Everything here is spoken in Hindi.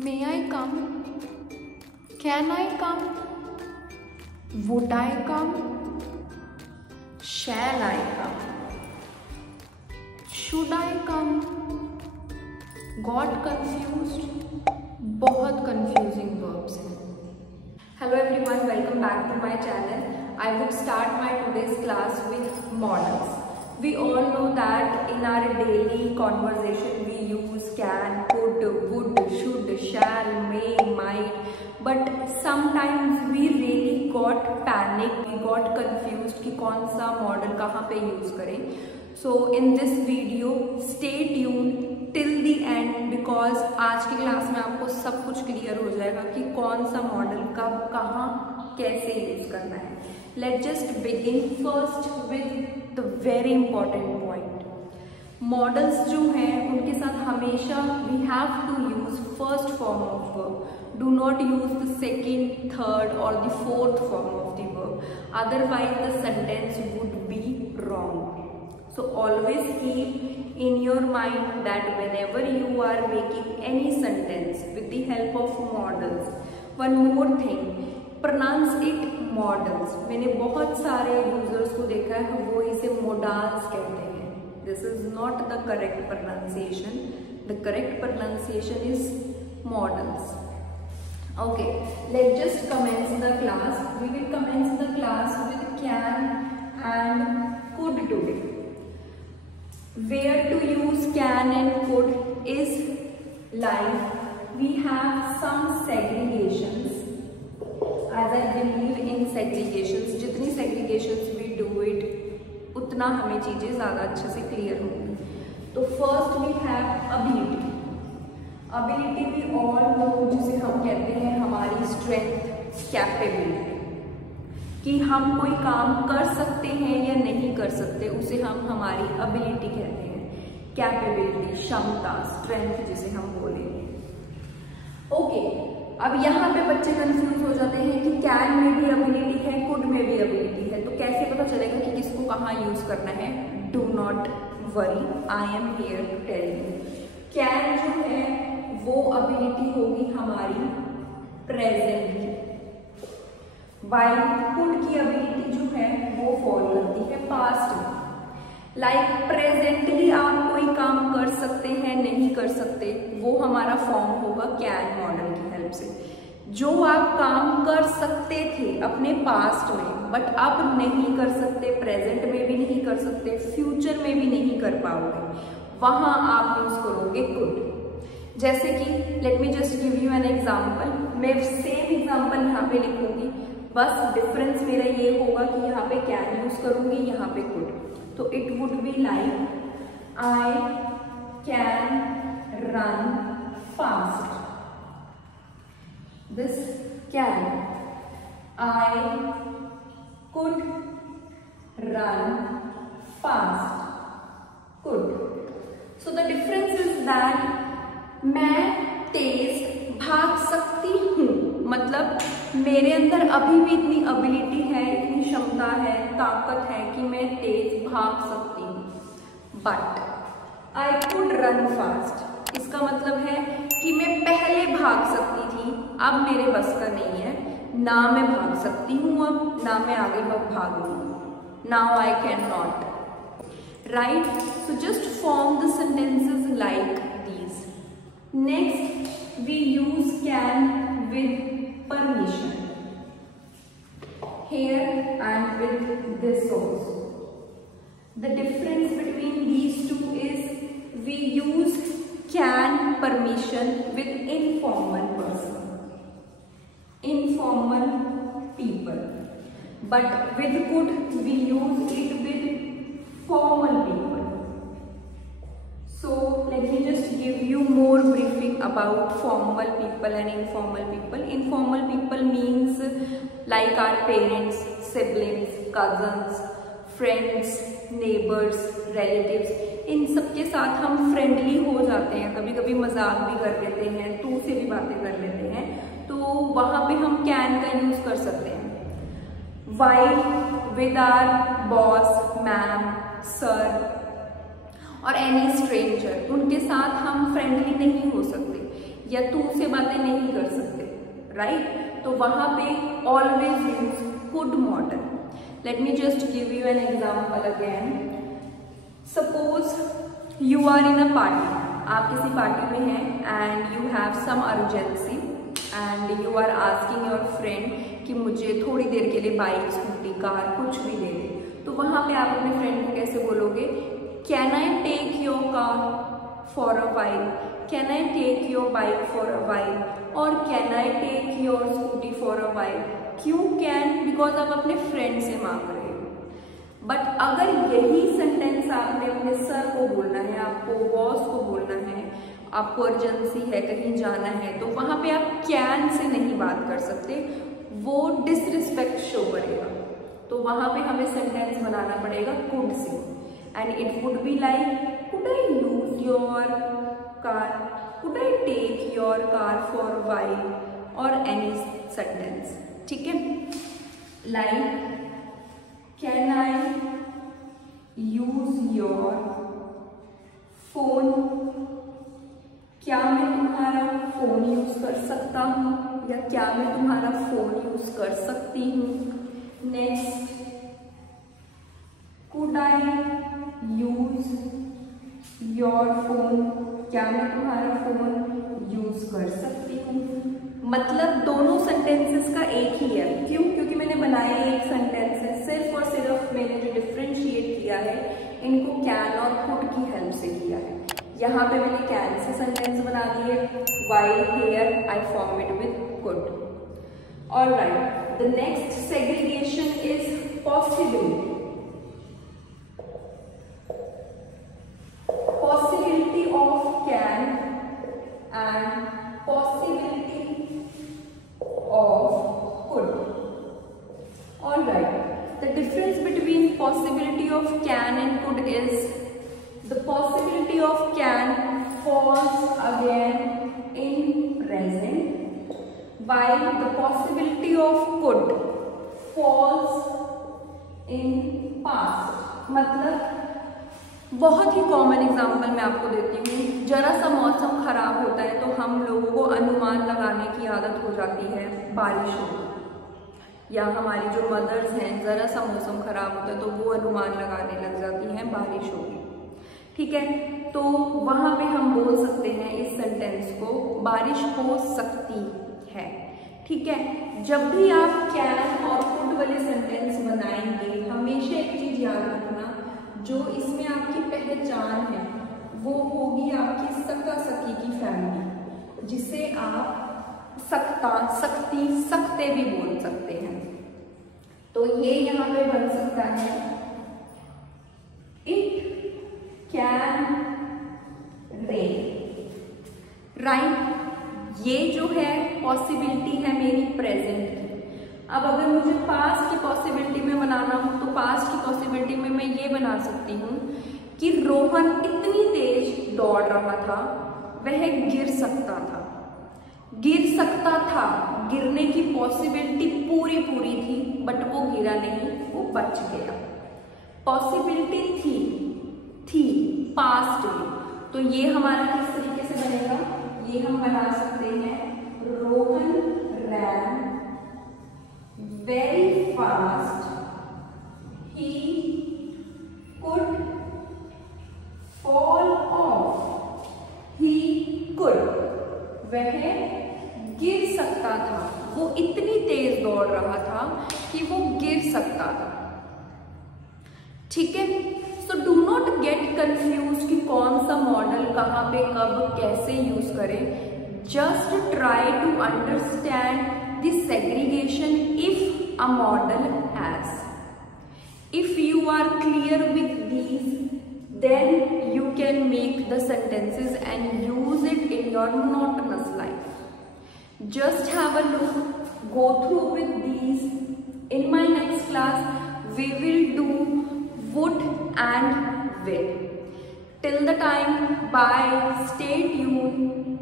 May I come? Can I come? Would I come? Shall I come? Should I come? Got confused? बहुत confusing verbs हैं. Hello everyone, welcome back to my channel. I would start my today's class with modals. We all know that in our daily conversation we use can, could, would, should, shall, may, might. But sometimes we really got panicked, we got confused कि कौन सा modal कहाँ पे use करें. So in this video, stay tuned till the end because आज की क्लास में आपको सब कुछ क्लियर हो जाएगा कि कौन सा मॉडल कब कहाँ कैसे यूज करना है. Let's just begin first with the very important point. Models जो हैं उनके साथ हमेशा we have to use first form of verb. Do not use the second, third or the fourth form of the verb. Otherwise the sentence would be wrong. So always keep in your mind that whenever you are making any sentence with the help of modals, one more thing, pronounce it modals. मैंने बहुत सारे यूजर्स को देखा है वो इसे modals कहते हैं. This is not the correct pronunciation. The correct pronunciation is modals. Okay, let's just commence the class. We will commence the class with can and could today. Where to use can and could is like we have some segregations. As I believe in segregations, जितनी segregations we do it, उतना हमें चीजें ज़्यादा अच्छे से क्लियर होंगी. तो first we have ability. Ability we all know, जिसे हम कहते हैं हमारी strength, capability. कि हम कोई काम कर सकते हैं या नहीं कर सकते उसे हम हमारी एबिलिटी कहते हैं. कैपेबिलिटी, क्षमता, स्ट्रेंथ जिसे हम बोलेंगे. ओके, अब यहाँ पे बच्चे कंफ्यूज हो जाते हैं कि कैन में भी एबिलिटी है, कुड में भी एबिलिटी है, तो कैसे पता चलेगा कि किसको कहाँ यूज करना है. Do not worry, I am here to tell you. Can जो है वो एबिलिटी होगी हमारी प्रेजेंट की, वाइल कुड की एबिलिटी जो है वो फॉल करती है पास्ट में. लाइक प्रेजेंटली आप कोई काम कर सकते हैं, नहीं कर सकते, वो हमारा फॉर्म होगा कैन मॉडल की हेल्प से. जो आप काम कर सकते थे अपने पास्ट में बट अब नहीं कर सकते, प्रेजेंट में भी नहीं कर सकते, फ्यूचर में भी नहीं कर पाओगे, वहां आप यूज करोगे कुड. जैसे कि late me just give you an example. मैं सेम एग्जाम्पल यहाँ पे लिखूंगी, बस डिफरेंस मेरा ये होगा कि यहाँ पे कैन यूज करूंगी, यहाँ पे कुड. तो it would be like I can run fast. This can. I could run fast. Could. So the difference is that मैं तेज भाग सकती हूँ, मतलब मेरे अंदर अभी भी इतनी एबिलिटी है, इतनी क्षमता है, ताकत है कि मैं तेज भाग सकती हूँ. But I could run fast, इसका मतलब है कि मैं पहले भाग सकती थी, अब मेरे बस का नहीं है, ना मैं भाग सकती हूँ अब, ना मैं आगे भागूंगी. Now I can not. Right. So just form the sentences like these. Next we use can with permission. Here and with this also. The difference between these two is we use can permission with informal person, informal people, but with could we use it with formal people. So let me just give you more briefing about formal people and informal people. Informal people means like our parents, siblings, cousins, friends, neighbors, relatives. इन सबके साथ हम फ्रेंडली हो जाते हैं, कभी कभी मजाक भी कर लेते हैं, तू से भी बातें कर लेते हैं, तो वहाँ पे हम कैन का यूज कर सकते हैं. While with our boss, ma'am, sir और एनी स्ट्रेंजर, उनके साथ हम फ्रेंडली नहीं हो सकते. या तू से बातें नहीं कर सकते, राइट? तो वहां पे always use could model. Let me just give you an example again. Suppose you are in a party, आप किसी पार्टी में हैं and you have some urgency and you are asking your friend कि मुझे थोड़ी देर के लिए बाइक, स्कूटी, कार कुछ भी दे दे. तो वहां पे आप अपने फ्रेंड को कैसे बोलोगे? Can I take your car for a while, can I take your bike for a while, और can I take your scooty for a while. क्यों कैन? बिकॉज आप अपने फ्रेंड से मांग रहे हो. बट अगर यही सेंटेंस आपने अपने सर को बोलना है, आपको बॉस को बोलना है, आपको अर्जेंसी है, कहीं जाना है, तो वहां पे आप कैन से नहीं बात कर सकते, वो डिसरिस्पेक्ट शो करेगा. तो वहां पे हमें सेंटेंस बनाना पड़ेगा कुड से, and it would be like could I use your car, could I take your car for while, और एनी सेंटेंस. ठीक है, like can I use your phone, क्या मैं तुम्हारा फोन यूज कर सकता हूँ, या क्या मैं तुम्हारा फोन यूज कर सकती हूँ. Next, could I use your phone, क्या मैं तुम्हारा फोन यूज कर सकती हूँ. मतलब दोनों सेंटेंसेस का एक ही है. क्यों? क्योंकि मैंने बनाए एक सेंटेंस है, सिर्फ और सिर्फ मैंने जो डिफ्रेंशिएट किया है इनको कैन और कुड की हेल्प से किया है. यहाँ पे मैंने कैन से सेंटेंस बना दिए, while here I form it with could. All right, the next segregation is possibility. Possibility of can and possibility of could. All right, the difference between possibility of can and could is the possibility of can falls again in present, while the possibility of could falls in past. मतलब बहुत ही कॉमन एग्जाम्पल मैं आपको देती हूँ. जरा सा मौसम खराब होता है तो हम लोगों को अनुमान लगाने की आदत हो जाती है बारिश होगी, या हमारी जो मदर्स हैं जरा सा मौसम खराब होता है तो वो अनुमान लगाने लग जाती हैं बारिश होगी. ठीक है, तो वहां पे हम बोल सकते हैं इस सेंटेंस को बारिश हो सकती है. ठीक है, जब भी आप कैन और कुड वाले सेंटेंस बनाएंगे हमेशा एक चीज याद रखना, जो इसमें आपकी पहचान है वो होगी आपकी सका सकी की फैमिली, जिसे आप सकता, सकती, सकते भी बोल सकते हैं. तो ये यहाँ पे बन सकता है इट कैन रेन, राइट. ये जो है पॉसिबिलिटी है मेरी प्रेजेंट की. अब अगर मुझे पास्ट की पॉसिबिलिटी में बनाना हो तो पास्ट की पॉसिबिलिटी में मैं ये बना सकती हूँ कि रोहन इतनी तेज दौड़ रहा था वह गिर सकता था. गिर सकता था, गिरने की पॉसिबिलिटी पूरी थी, बट वो गिरा नहीं, वो बच गया. पॉसिबिलिटी थी पास्ट में, तो ये हमारा किस तरीके से बनेगा? ये हम बना सकते हैं रोहन रैन very fast, he could fall of, he could, वह गिर सकता था, वो इतनी तेज दौड़ रहा था कि वो गिर सकता था. ठीक है, so do not get confuse कि कौन सा मॉडल कहाँ पे कब कैसे यूज करें. Just try to understand the segregation if a model has. If you are clear with these, then you can make the sentences and use it in your monotonous life. Just have a look, go through with these. In my next class, we will do would and will. Till the time, bye, stay tuned.